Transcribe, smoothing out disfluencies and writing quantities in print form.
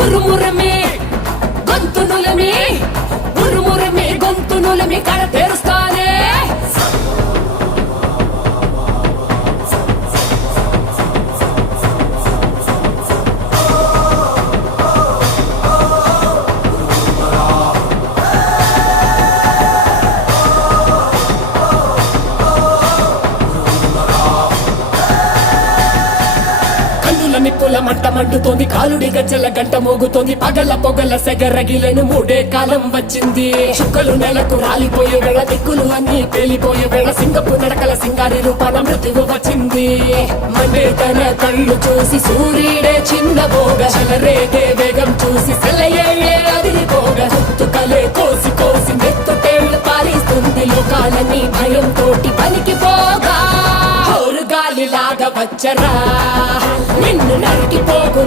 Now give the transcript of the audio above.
ఉరుమురమి గొంతునులమి ఉరుమురమి గొంతునులమి కడ తెరుస్తానే నిప్పుల మంట మండుతోంది కాలుడి గజ్జల గంట మోగుతోంది పగల పొగల సెగరగిలను మూడే కాలం వచ్చింది చుక్కలు నెలకు రాలిపోయే వేళ దిక్కులు అన్ని పేలిపోయే వేళ సింగపు నడకల సింగారి రూపాన మృత్యువు వచ్చింది మండే తన కళ్ళు చూసి సూర్యుడే చిన్న బోగ చలరేగే వేగం చూసి సెలయే అదిరిపోగ గుర్తుకలే కోసి కోసి నెత్తుటేళ్లు పాలిస్తుంది లోకాలని భయం తోటి పలికిపోగా గాలిలాగా వచ్చరా నిన్ను నరికి పోగుల